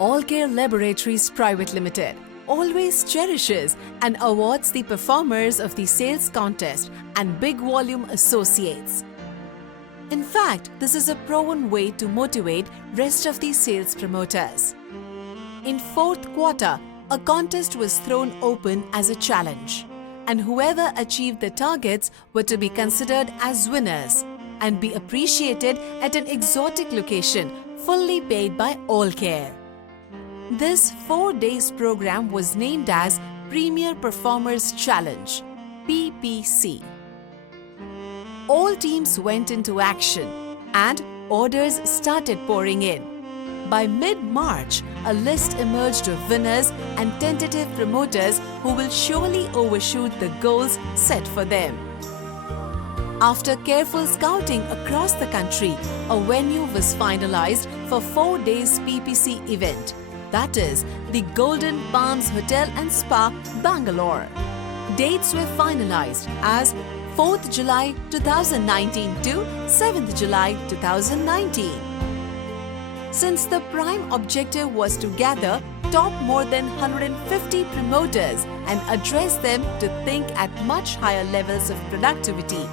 OLCARE Laboratories Private Limited always cherishes and awards the performers of the sales contest and big volume associates. In fact, this is a proven way to motivate rest of the sales promoters. In fourth quarter, a contest was thrown open as a challenge, and whoever achieved the targets were to be considered as winners and be appreciated at an exotic location fully paid by OLCARE. This 4 days program was named as Premier Performers Challenge, PPC. All teams went into action and orders started pouring in. By mid-March, a list emerged of winners and tentative promoters who will surely overshoot the goals set for them. After careful scouting across the country, a venue was finalized for 4 days PPC event. That is the Golden Palms Hotel and Spa, Bangalore. Dates were finalized as 4th July 2019 to 7th July 2019. Since the prime objective was to gather top more than 150 promoters and address them to think at much higher levels of productivity,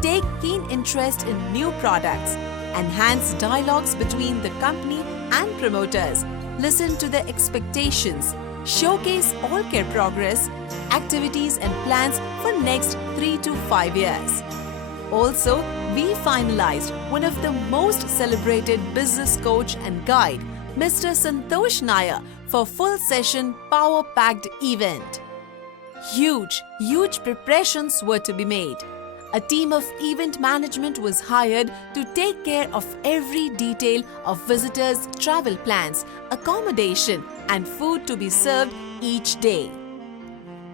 take keen interest in new products, enhance dialogues between the company and promoters, listen to their expectations, showcase OLCARE progress, activities and plans for next 3 to 5 years. Also, we finalized one of the most celebrated business coach and guide, Mr. Santosh Nair, for full session power-packed event. Huge preparations were to be made. A team of event management was hired to take care of every detail of visitors' travel plans, accommodation, and food to be served each day.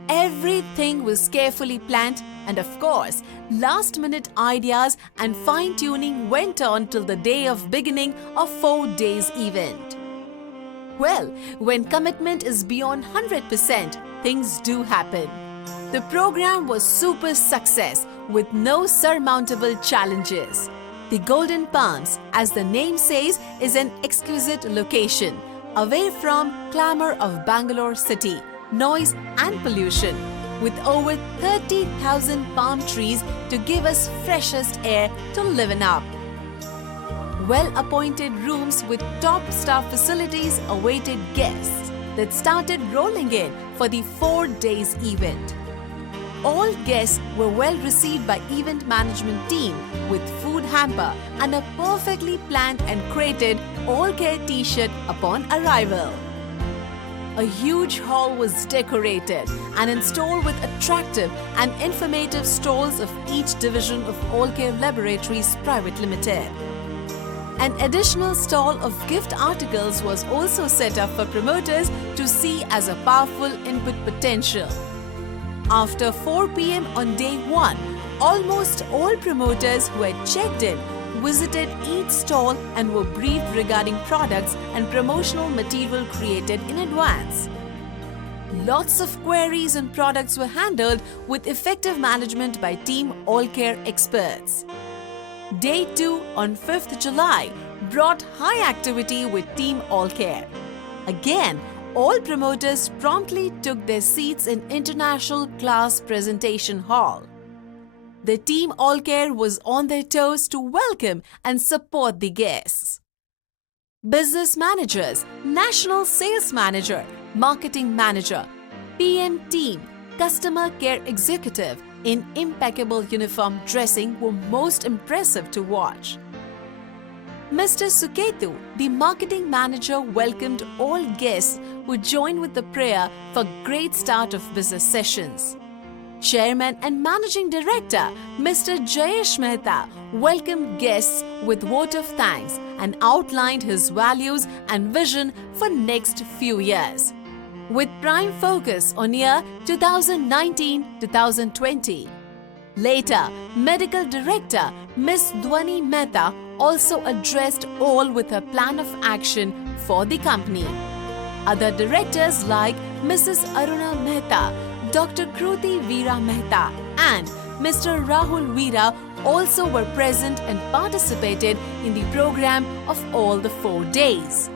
Everything was carefully planned, and of course, last-minute ideas and fine-tuning went on till the day of beginning of 4 days event. Well, when commitment is beyond 100%, things do happen. The program was super success with no surmountable challenges. The Golden Palms, as the name says, is an exquisite location, away from glamour of Bangalore city, noise and pollution, with over 30,000 palm trees to give us freshest air to liven up. Well-appointed rooms with top staff facilities awaited guests that started rolling in for the 4 days event. All guests were well received by event management team with food hamper and a perfectly planned and created OLCARE t-shirt upon arrival. A huge hall was decorated and installed with attractive and informative stalls of each division of OLCARE Laboratories Private Limited. An additional stall of gift articles was also set up for promoters to see as a powerful input potential. After 4 p.m. on day 1, almost all promoters who had checked in visited each stall and were briefed regarding products and promotional material created in advance. Lots of queries and products were handled with effective management by Team OLCARE experts. Day 2 on 5th July brought high activity with Team OLCARE. Again, all promoters promptly took their seats in International Class Presentation Hall. The Team OLCARE was on their toes to welcome and support the guests. Business managers, National Sales Manager, Marketing Manager, PM team, Customer Care Executive in impeccable uniform dressing were most impressive to watch. Mr. Suketu, the marketing manager, welcomed all guests who joined with the prayer for great start of business sessions. Chairman and Managing Director, Mr. Jayesh Mehta, welcomed guests with vote of thanks and outlined his values and vision for next few years, with prime focus on year 2019-2020. Later, Medical Director Ms. Dhwani Mehta also addressed all with a plan of action for the company. Other directors like Mrs. Aruna Mehta, Dr. Kruti Veera Mehta and Mr. Rahul Veera also were present and participated in the program of all the 4 days.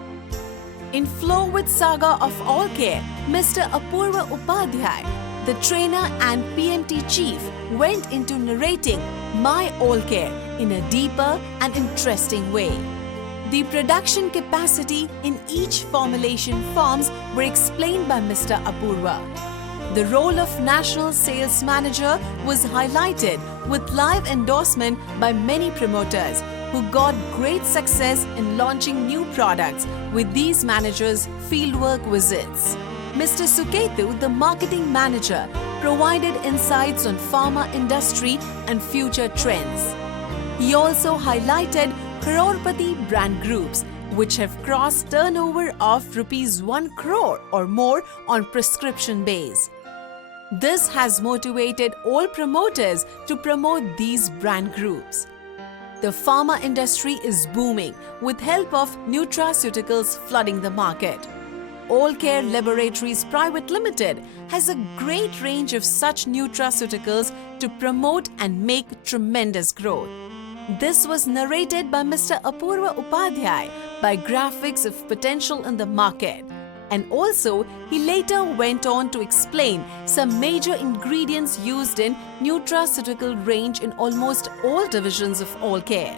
In Flow with Saga of OLCARE, Mr. Apurva Upadhyay, the trainer and PMT chief, went into narrating My OLCARE in a deeper and interesting way. The production capacity in each formulation forms were explained by Mr. Apurva. The role of National Sales Manager was highlighted with live endorsement by many promoters who got great success in launching new products with these managers' fieldwork visits. Mr. Suketu, the marketing manager, provided insights on pharma industry and future trends. He also highlighted Crorepati brand groups, which have crossed turnover of ₹1 crore or more on prescription base. This has motivated all promoters to promote these brand groups. The pharma industry is booming with help of nutraceuticals flooding the market. OLCARE Laboratories Private Limited has a great range of such nutraceuticals to promote and make tremendous growth. This was narrated by Mr. Apurva Upadhyay by graphics of potential in the market. And also, he later went on to explain some major ingredients used in nutraceutical range in almost all divisions of OLCARE.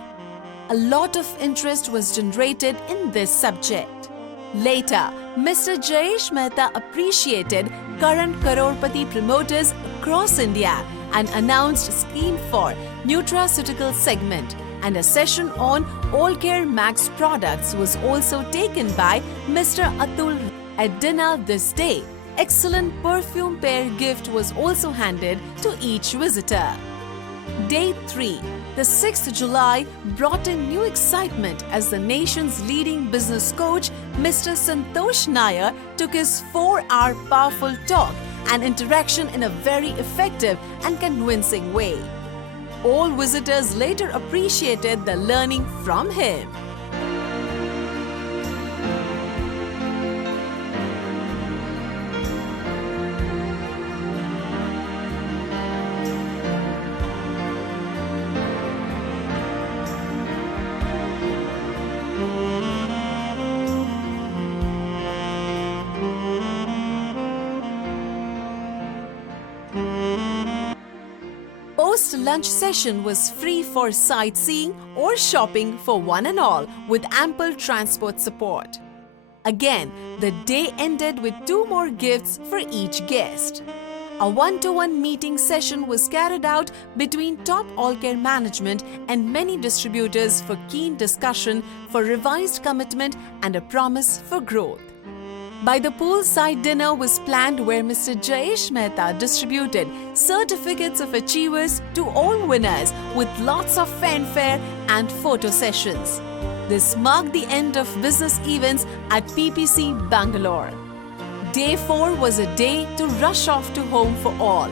A lot of interest was generated in this subject. Later, Mr. Jayesh Mehta appreciated current Crorepati promoters across India and announced a scheme for nutraceutical segment, and a session on OLCARE Max products was also taken by Mr. Atul. At dinner this day, excellent perfume pair gift was also handed to each visitor. Day 3, the 6th July, brought in new excitement as the nation's leading business coach, Mr. Santosh Nair, took his 4-hour powerful talk and interaction in a very effective and convincing way. All visitors later appreciated the learning from him. Post-lunch session was free for sightseeing or shopping for one and all with ample transport support. Again, the day ended with 2 more gifts for each guest. A one-to-one meeting session was carried out between top OLCARE management and many distributors for keen discussion for revised commitment and a promise for growth. By the poolside dinner was planned where Mr. Jayesh Mehta distributed certificates of achievers to all winners with lots of fanfare and photo sessions. This marked the end of business events at PPC Bangalore. Day 4 was a day to rush off to home for all.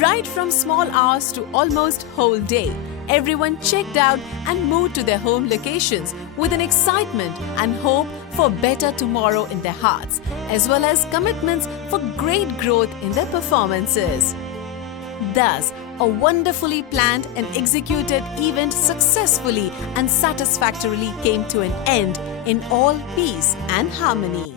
Right from small hours to almost whole day, everyone checked out and moved to their home locations with an excitement and hope for better tomorrow in their hearts, as well as commitments for great growth in their performances. Thus, a wonderfully planned and executed event successfully and satisfactorily came to an end in all peace and harmony.